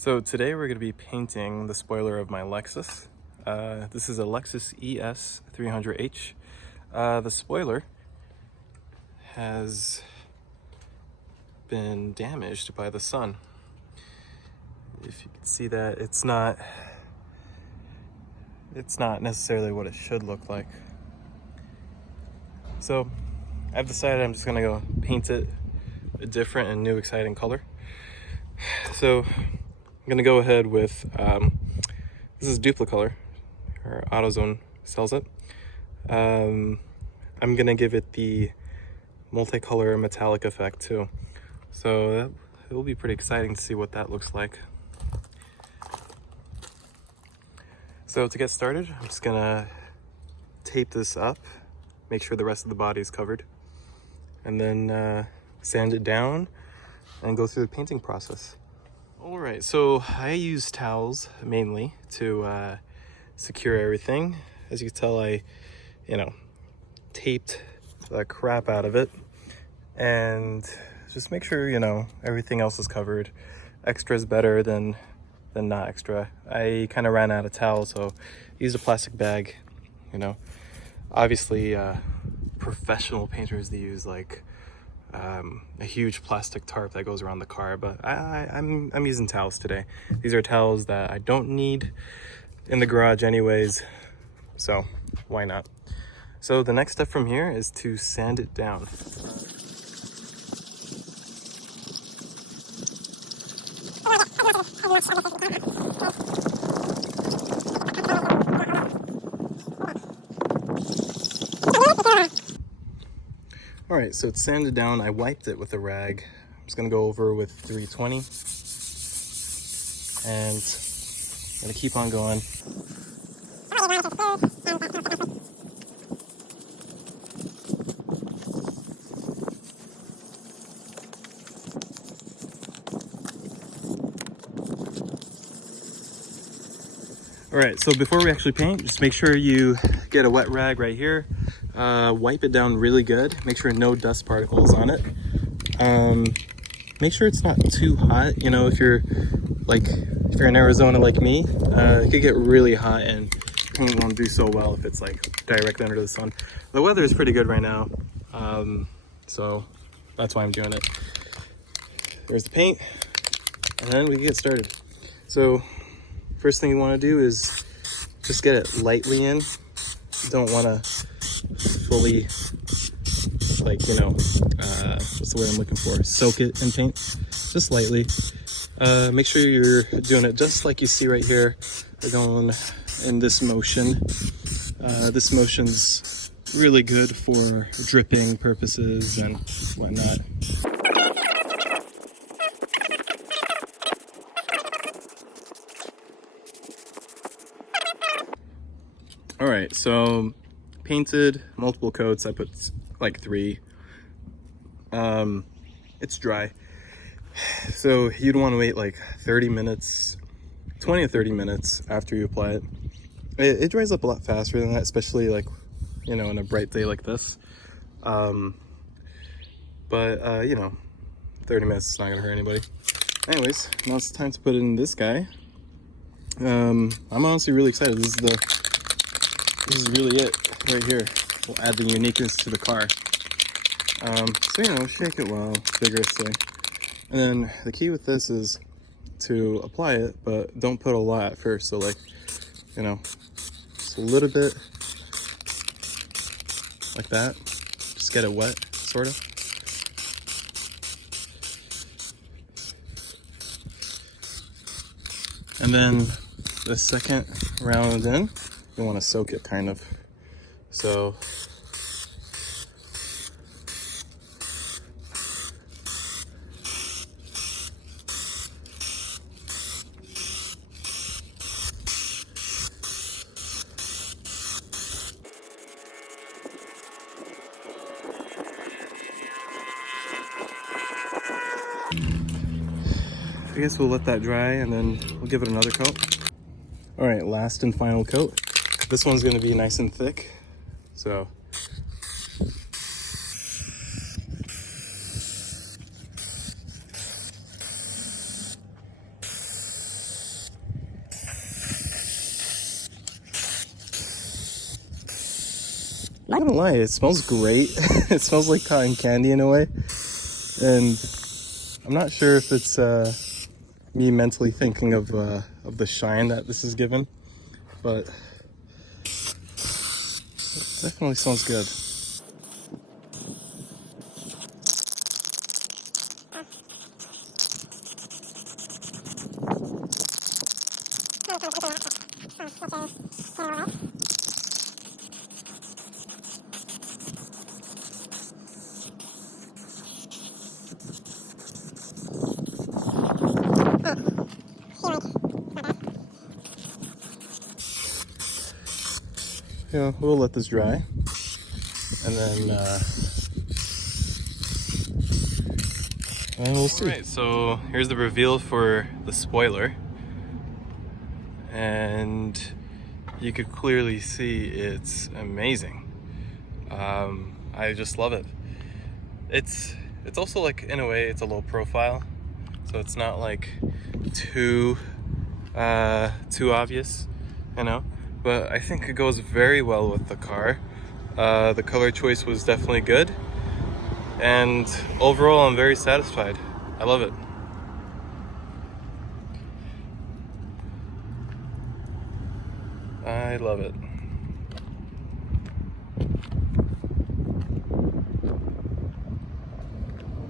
So today we're going to be painting the spoiler of my Lexus. This is a Lexus ES 300H. The spoiler has been damaged by the sun. If you can see that, it's not necessarily what it should look like. So I've decided I'm just going to go paint it a different and new exciting color. So I'm gonna go ahead with, this is Duplicolor, or AutoZone sells it. I'm gonna give it the multicolor metallic effect too. So it will be pretty exciting to see what that looks like. So to get started, I'm just gonna tape this up, make sure the rest of the body is covered, and then sand it down and go through the painting process. All right, so I use towels mainly to secure everything. As you can tell, I, taped the crap out of it, and just make sure, everything else is covered. Extra is better than not extra. I kind of ran out of towels, so used a plastic bag, Obviously, professional painters, they use like a huge plastic tarp that goes around the car, but I'm using towels today. These are towels that I don't need in the garage anyways, so why not? So the next step from here is to sand it down. All right, so it's sanded down. I wiped it with a rag. I'm just gonna go over with 320 and I'm gonna keep on going. All right, so before we actually paint, just make sure you get a wet rag right here. Wipe it down really good. Make sure no dust particles on it. Make sure it's not too hot. If you're in Arizona like me, it could get really hot and paint won't do so well if it's like directly under the sun. The weather is pretty good right now, so that's why I'm doing it. There's the paint, and then we can get started. So first thing you want to do is just get it lightly in. You don't want to fully, what's the word I'm looking for? Soak it in paint, just lightly. Make sure you're doing it just like you see right here. We're going in this motion. This motion's really good for dripping purposes and whatnot. All right, so painted multiple coats. I put like 3. It's dry, so you'd want to wait like 30 minutes, 20 to 30 minutes after you apply it. It dries up a lot faster than that, especially like, in a bright day like this. But 30 minutes is not gonna hurt anybody. Anyways, now it's time to put in this guy. I'm honestly really excited. This is really it right here. We'll add the uniqueness to the car. So shake it well, vigorously. And then the key with this is to apply it, but don't put a lot at first. So just a little bit like that. Just get it wet, sort of. And then the second round in, you want to soak it kind of. So I guess we'll let that dry and then we'll give it another coat. All right, last and final coat. This one's gonna be nice and thick, so. not gonna lie, it smells great. It smells like cotton candy in a way. And I'm not sure if it's me mentally thinking of the shine that this is given, but it definitely smells good. Yeah, we'll let this dry, and then we'll see. Alright, so here's the reveal for the spoiler, and you could clearly see it's amazing. I just love it. It's also like, in a way, it's a low profile, so it's not like too obvious, you know. But I think it goes very well with the car. The color choice was definitely good, and overall I'm very satisfied. I love it. I love it.